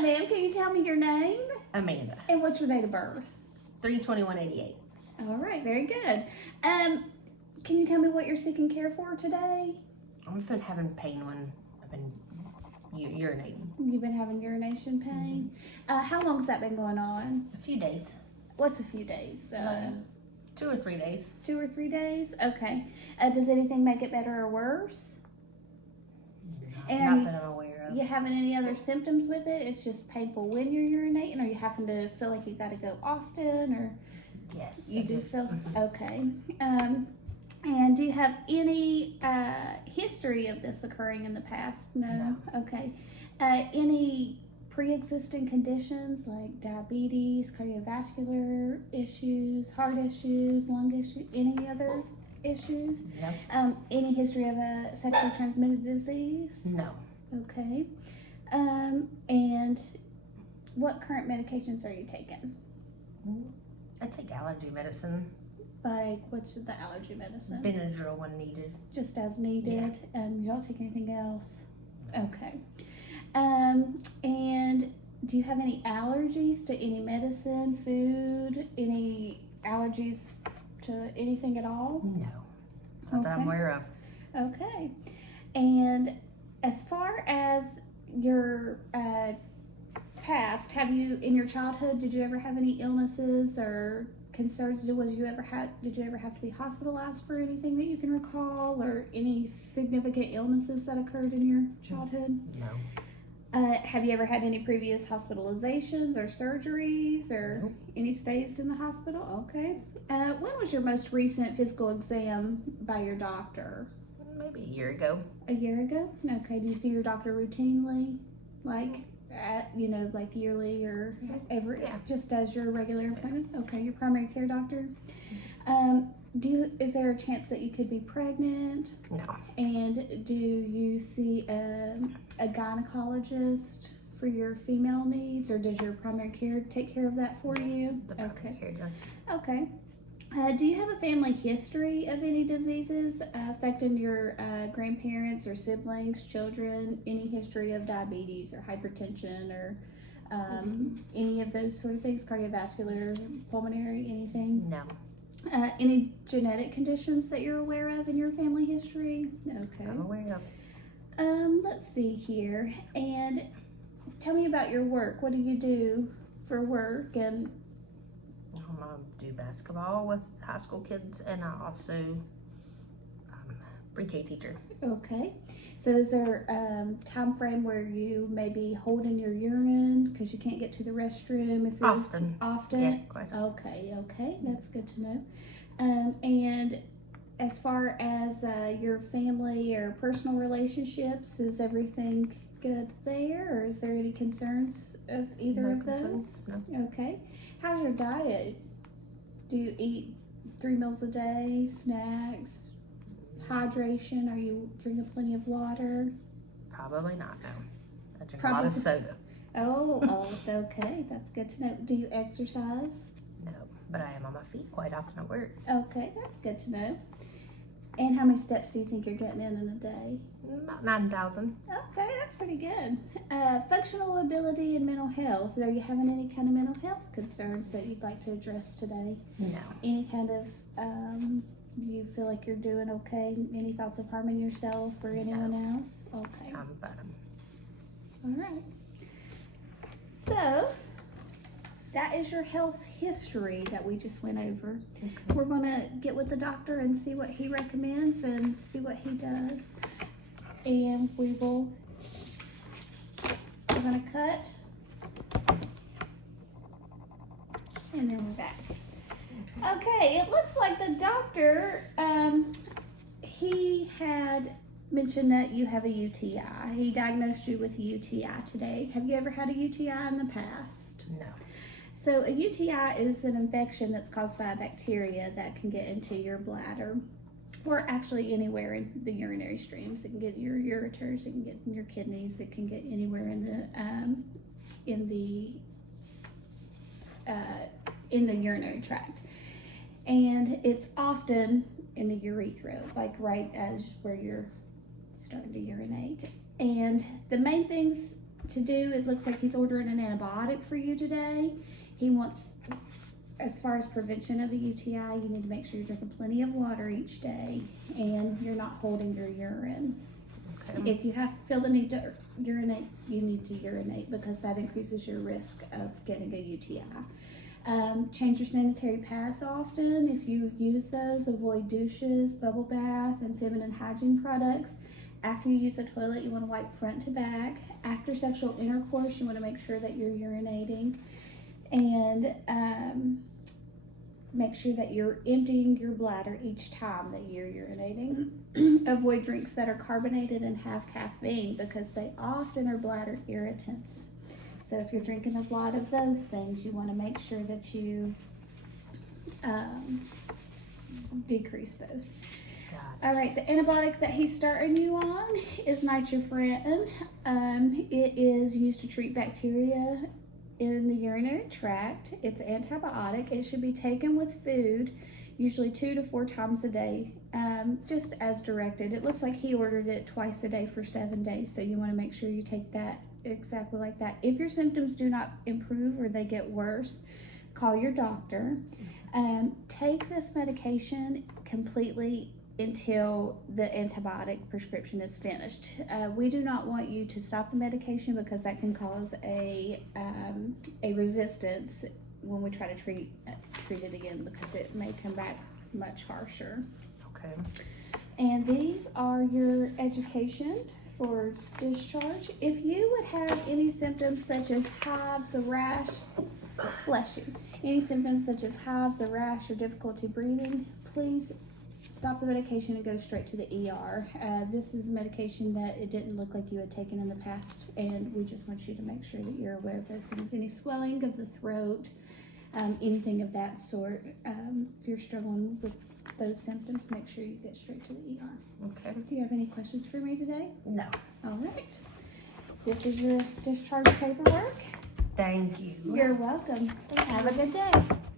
Hi, ma'am. Can you tell me your name? Amanda. And what's your date of birth? 3/21/88. All right, very good. Can you tell me what you're seeking care for today? I've been having pain when I've been urinating. You've been having urination pain. How long's that been going on? A few days. What's a few days? 2 or 3 days. 2 or 3 days? Okay. Does anything make it better or worse? Not that I'm aware of. You having any other symptoms with it? It's just painful when you're urinating? Or you happen to feel like you got to go often? Or Yes. you do feel? Okay. And do you have any history of this occurring in the past? No. Okay. Any pre-existing conditions like diabetes, cardiovascular issues, heart issues, lung issues, any other issues? No. Any history of a sexually transmitted disease? No. Okay. And what current medications are you taking? I take allergy medicine. Like, what's the allergy medicine? Benadryl when needed. Just as needed. Yeah. You don't take anything else? Okay. And do you have any allergies to any medicine, food, any allergies to anything at all? No. Not that I'm aware of. Okay. And as far as your past, have you, in your childhood, did you ever have any illnesses or concerns? Did you ever have to be hospitalized for anything that you can recall, or any significant illnesses that occurred in your childhood? No. Have you ever had any previous hospitalizations or surgeries or Nope. any stays in the hospital? Okay. When was your most recent physical exam by your doctor? Maybe a year ago. A year ago? Okay. Do you see your doctor routinely? Like, like yearly or every, Yeah. just as your regular appointments? Okay. Your primary care doctor? Is there a chance that you could be pregnant? No. And do you see a gynecologist for your female needs, or does your primary care take care of that for you? The primary care does. Okay. Do you have a family history of any diseases affecting your grandparents or siblings, children? Any history of diabetes or hypertension or any of those sort of things? Cardiovascular, pulmonary, anything? No. Any genetic conditions that you're aware of in your family history? Okay. I'm aware of. Let's see here. And tell me about your work. What do you do for work? And I do basketball with high school kids, and I also pre-K teacher. okay. So is there a time frame where you may be holding your urine because you can't get to the restroom? If you're Often. Often? Yeah, quite. Okay. That's good to know. And as far as your family or personal relationships, is everything good there, or is there any concerns of either No of those? concerns, no. Okay. How's your diet? Do you eat 3 meals a day, snacks, hydration? Are you drinking plenty of water? Probably not, no. I drink a lot of soda. Oh, okay. That's good to know. Do you exercise? No, but I am on my feet quite often at work. Okay, that's good to know. And how many steps do you think you're getting in a day? About 9,000. Okay, that's pretty good. Functional ability and mental health. Are you having any kind of mental health concerns that you'd like to address today? No. Any kind of, do you feel like you're doing okay? Any thoughts of harming yourself or anyone else? Okay. I'm fine. All right. So, that is your health history that we just went over. Okay. We're going to get with the doctor and see what he recommends and see what he does. And we're going to cut. And then we're back. Okay, it looks like the doctor, he had mentioned that you have a UTI. He diagnosed you with a UTI today. Have you ever had a UTI in the past? No. So a UTI is an infection that's caused by a bacteria that can get into your bladder, or actually anywhere in the urinary streams. It can get in your ureters, it can get in your kidneys, it can get anywhere in the urinary tract. And it's often in the urethra, like right as where you're starting to urinate. And the main things to do. It looks like he's ordering an antibiotic for you today. He wants, as far as prevention of a UTI, you need to make sure you're drinking plenty of water each day and you're not holding your urine. Okay. If you feel the need to urinate, you need to urinate because that increases your risk of getting a UTI. Change your sanitary pads often. If you use those, avoid douches, bubble bath, and feminine hygiene products. After you use the toilet, you want to wipe front to back. After sexual intercourse, you want to make sure that you're urinating. And make sure that you're emptying your bladder each time that you're urinating. Avoid drinks that are carbonated and have caffeine because they often are bladder irritants. So if you're drinking a lot of those things, you want to make sure that you decrease those. All right, the antibiotic that he's starting you on is nitrofuran. It is used to treat bacteria in the urinary tract. It's an antibiotic. It should be taken with food, usually 2 to 4 times a day, just as directed. It looks like he ordered it twice a day for 7 days, so you want to make sure you take that exactly like that. If your symptoms do not improve or they get worse, call your doctor. Take this medication completely until the antibiotic prescription is finished. We do not want you to stop the medication because that can cause a resistance when we try to treat it again because it may come back much harsher. Okay. And these are your education for discharge. If you would have any symptoms such as hives, a rash, bless you, any symptoms such as hives, a rash, or difficulty breathing, please stop the medication and go straight to the ER. This is medication that it didn't look like you had taken in the past, and we just want you to make sure that you're aware of those things. Any swelling of the throat, anything of that sort. If you're struggling with those symptoms, make sure you get straight to the ER. Okay. Do you have any questions for me today? No. All right. This is your discharge paperwork. Thank you. You're welcome. Have a good day.